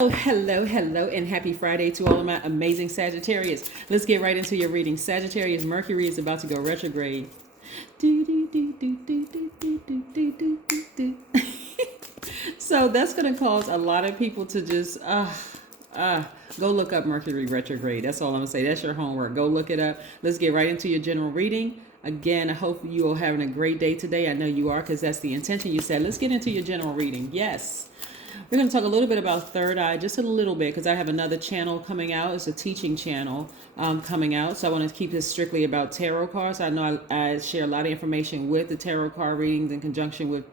Oh, hello, and happy Friday to all of my amazing Sagittarius. Let's get right into your reading. Sagittarius, Mercury is about to go retrograde. So that's going to cause a lot of people to just go look up Mercury retrograde. That's all I'm going to say. That's your homework. Go look it up. Let's get right into your general reading. Again, I hope you are having a great day today. I know you are, because that's the intention you said. Let's get into your general reading. Yes. We're going to talk a little bit about third eye, just a little bit, because I have another channel coming out. It's a teaching channel coming out. So I want to keep this strictly about tarot cards. I know I share a lot of information with the tarot card readings in conjunction with,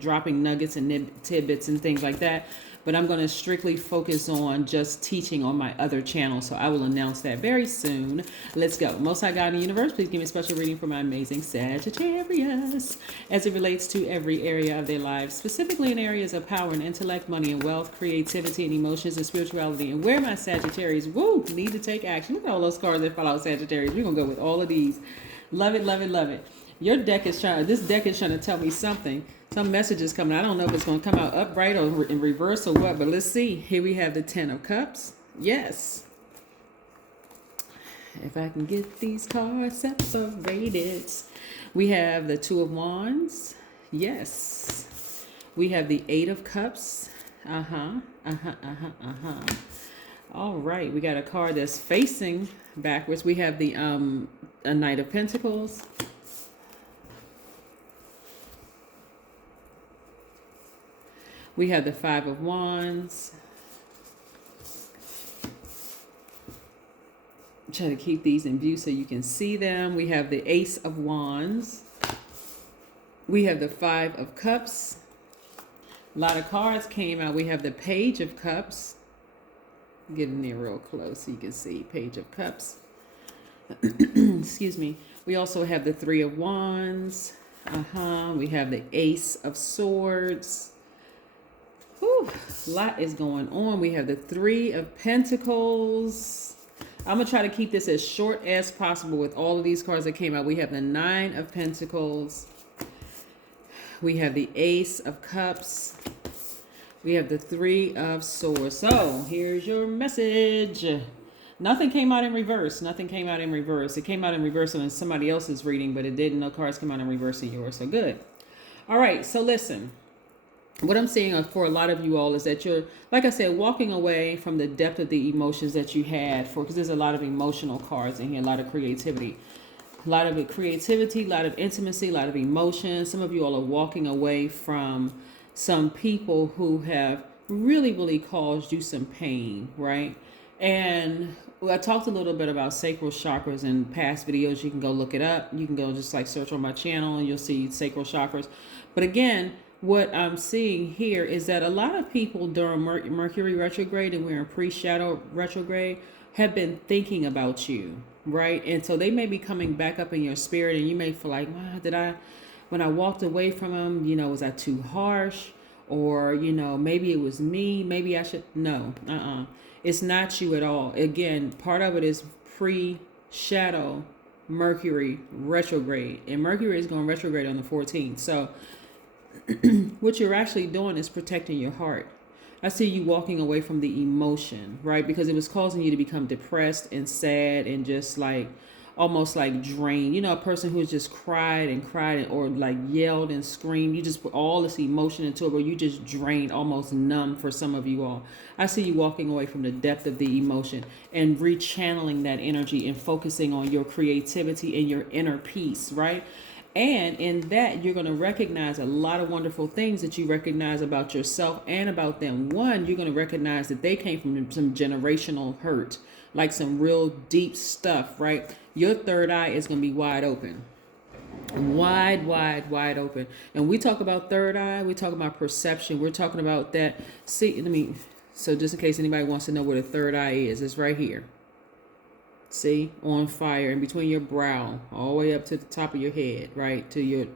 dropping nuggets and tidbits and things like that. But I'm going to strictly focus on just teaching on my other channel. So I will announce that very soon. Let's go. Most High God in the universe, please give me a special reading for my amazing Sagittarius as it relates to every area of their lives, specifically in areas of power and intellect, money and wealth, creativity and emotions and spirituality. And where my Sagittarius, need to take action. Look at all those cards that follow Sagittarius. We're going to go with all of these. Love it, love it, love it. This deck is trying to tell me something. Some messages coming. I don't know if it's going to come out upright or in reverse or what, but let's see. Here we have the 10 of Cups. Yes. If I can get these cards separated. We have the 2 of Wands. Yes. We have the 8 of Cups. All right. We got a card that's facing backwards. We have the a Knight of Pentacles. We have the 5 of Wands. Try to keep these in view so you can see them. We have the Ace of Wands. We have the 5 of Cups. A lot of cards came out. We have the Page of Cups. Get in there real close so you can see Page of Cups. Excuse me. We also have the 3 of Wands. We have the Ace of Swords. Whew, a lot is going on. We have the 3 of Pentacles. I'm going to try to keep this as short as possible with all of these cards that came out. We have the 9 of Pentacles. We have the Ace of Cups. We have the 3 of Swords. So here's your message. Nothing came out in reverse. Nothing came out in reverse. It came out in reverse in somebody else's reading, but it didn't. No cards come out in reverse in yours. So good. All right. So listen. What I'm seeing for a lot of you all is that you're, like I said, walking away from the depth of the emotions that you had because there's a lot of emotional cards in here, a lot of creativity. A lot of creativity, a lot of intimacy, a lot of emotion. Some of you all are walking away from some people who have really, really caused you some pain, right? And I talked a little bit about sacral chakras in past videos. You can go look it up. You can go just like search on my channel and you'll see sacral chakras. But again, what I'm seeing here is that a lot of people during Mercury retrograde, and we're in pre-shadow retrograde, have been thinking about you, right? And so they may be coming back up in your spirit, and you may feel like, wow, when I walked away from them, was I too harsh? Or, maybe it was me. Maybe I should. No, it's not you at all. Again, part of it is pre-shadow Mercury retrograde, and Mercury is going retrograde on the 14th. So what you're actually doing is protecting your heart. I see you walking away from the emotion, right? Because it was causing you to become depressed and sad and just like almost like drained. A person who has just cried or like yelled and screamed. You just put all this emotion into it where you just drained, almost numb for some of you all. I see you walking away from the depth of the emotion and rechanneling that energy and focusing on your creativity and your inner peace, right? And in that, you're going to recognize a lot of wonderful things that you recognize about yourself and about them. One, you're going to recognize that they came from some generational hurt, like some real deep stuff, right? Your third eye is going to be wide open. Wide open. And we talk about third eye, we talk about perception. We're talking about that. So just in case anybody wants to know where the third eye is, it's right here. See, on fire in between your brow, all the way up to the top of your head, right? To your,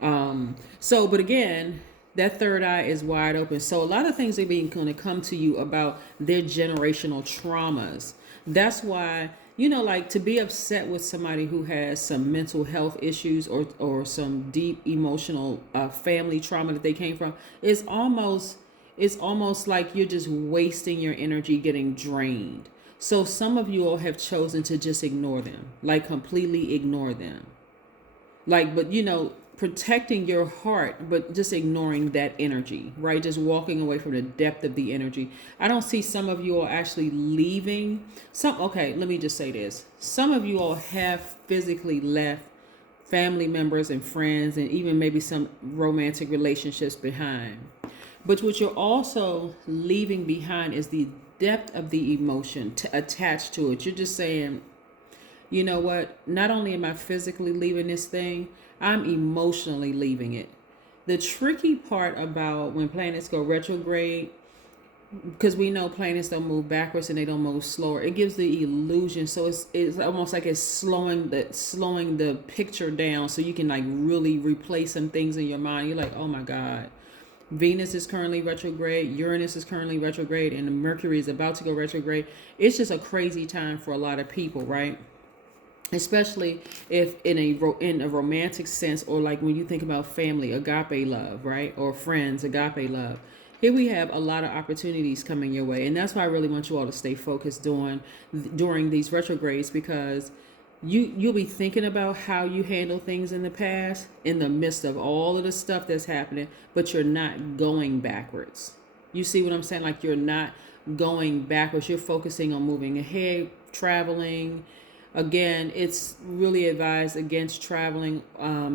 but again, that third eye is wide open. So a lot of things are going to come to you about their generational traumas. That's why, like to be upset with somebody who has some mental health issues or some deep emotional family trauma that they came from is almost it's almost like you're just wasting your energy, getting drained. So some of you all have chosen to just ignore them, like completely ignore them. Like, but protecting your heart, but just ignoring that energy, right? Just walking away from the depth of the energy. I don't see some of you all actually leaving. Okay, let me just say this. Some of you all have physically left family members and friends and even maybe some romantic relationships behind. But what you're also leaving behind is the depth of the emotion attached to it. You're just saying, you know what? Not only am I physically leaving this thing, I'm emotionally leaving it. The tricky part about when planets go retrograde, because we know planets don't move backwards and they don't move slower, it gives the illusion. So it's almost like it's slowing the picture down, so you can like really replace some things in your mind. You're like, oh my God, Venus is currently retrograde, Uranus is currently retrograde, and Mercury is about to go retrograde. It's just a crazy time for a lot of people, right? Especially if in a romantic sense, or like when you think about family, agape love, right? Or friends, agape love. Here we have a lot of opportunities coming your way, and that's why I really want you all to stay focused during these retrogrades, because you'll be thinking about how you handle things in the past in the midst of all of the stuff that's happening, but you're not going backwards. You see what I'm saying? Like, you're not going backwards. You're focusing on moving ahead, traveling. Again, it's really advised against traveling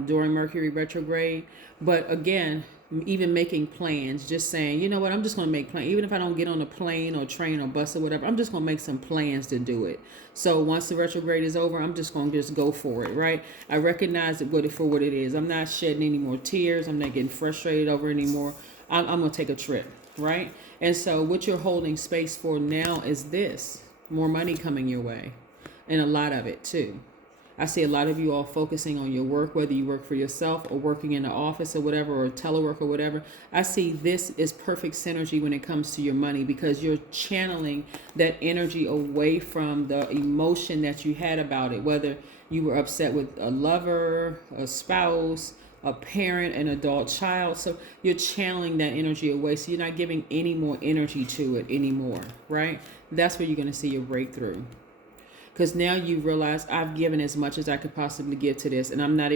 during Mercury retrograde. But again, even making plans, just saying, you know what, I'm just going to make plans. Even if I don't get on a plane or train or bus or whatever, I'm just going to make some plans to do it. So once the retrograde is over, I'm just going to just go for it, right? I recognize it for what it is. I'm not shedding any more tears. I'm not getting frustrated over it anymore. I'm going to take a trip, right? And so what you're holding space for now is this: more money coming your way. And a lot of it too. I see a lot of you all focusing on your work, whether you work for yourself or working in the office or whatever, or telework or whatever. I see this is perfect synergy when it comes to your money, because you're channeling that energy away from the emotion that you had about it, whether you were upset with a lover, a spouse, a parent, an adult child. So you're channeling that energy away. So you're not giving any more energy to it anymore, right? That's where you're going to see your breakthrough. Because now you realize, I've given as much as I could possibly give to this, and I'm not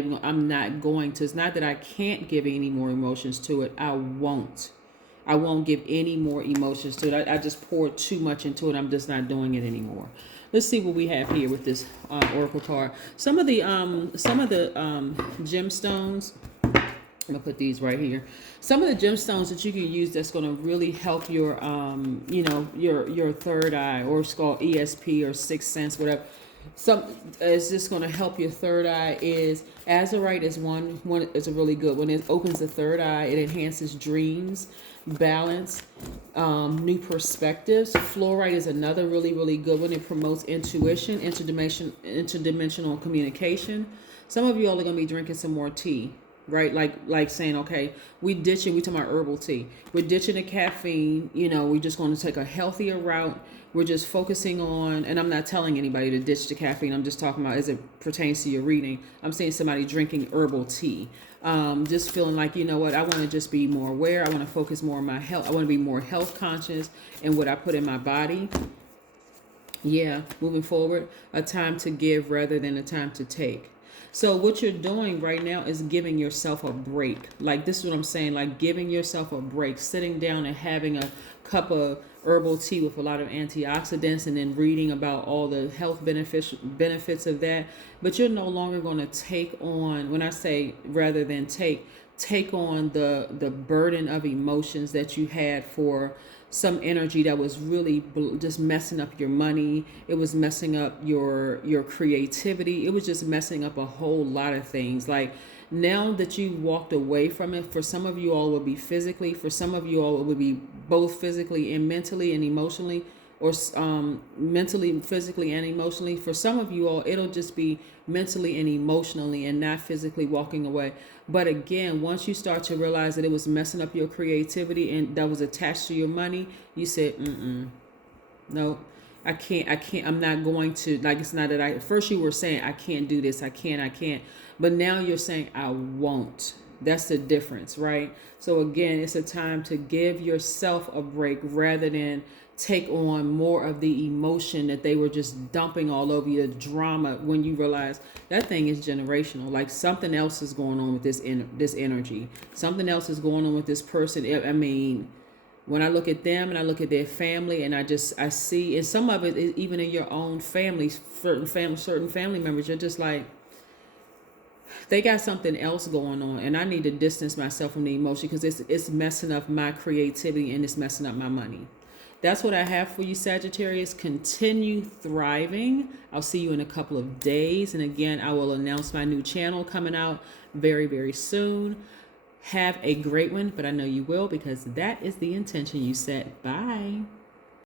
going to. It's not that I can't give any more emotions to it. I won't give any more emotions to it. I just poured too much into it. I'm just not doing it anymore. Let's see what we have here with this oracle card. Some of the gemstones. I'm gonna put these right here. Some of the gemstones that you can use that's gonna really help your your third eye, or it's called ESP or sixth sense, whatever. Some is just gonna help your third eye. Is azurite is one is a really good one. It opens the third eye. It enhances dreams, balance, new perspectives. Fluorite is another really good one. It promotes intuition, interdimensional communication. Some of you all are gonna be drinking some more tea. Right, like saying, okay, we talking about herbal tea. We're ditching the caffeine. We're just going to take a healthier route. We're just focusing on, and I'm not telling anybody to ditch the caffeine. I'm just talking about as it pertains to your reading. I'm saying somebody drinking herbal tea, just feeling like, you know what, I want to just be more aware. I want to focus more on my health. I want to be more health conscious in what I put in my body. Yeah, moving forward, a time to give rather than a time to take. So what you're doing right now is giving yourself a break. Like, this is what I'm saying, like giving yourself a break, sitting down and having a cup of herbal tea with a lot of antioxidants, and then reading about all the health benefits of that. But you're no longer going to take on, when I say rather than take on the burden of emotions that you had for some energy that was really just messing up your money. It was messing up your creativity. It was just messing up a whole lot of things. Like, now that you walked away from it, for some of you all it will be physically, for some of you all it would be both physically and mentally and emotionally, or mentally, physically, and emotionally. For some of you all, it'll just be mentally and emotionally and not physically walking away. But again, once you start to realize that it was messing up your creativity and that was attached to your money, you said, no, I can't, I'm not going to, like, it's not that first you were saying, I can't do this, I can't. But now you're saying, I won't. That's the difference, right? So again, it's a time to give yourself a break rather than take on more of the emotion that they were just dumping all over you, the drama, when you realize that thing is generational. Like something else is going on with this energy. Something else is going on with this person. I mean, when I look at them and I look at their family, and I see, and some of it is even in your own family, certain family members, you're just like, they got something else going on, and I need to distance myself from the emotion because it's messing up my creativity and it's messing up my money. That's what I have for you, Sagittarius. Continue thriving. I'll see you in a couple of days. And again, I will announce my new channel coming out very, very soon. Have a great one, but I know you will because that is the intention you set. Bye.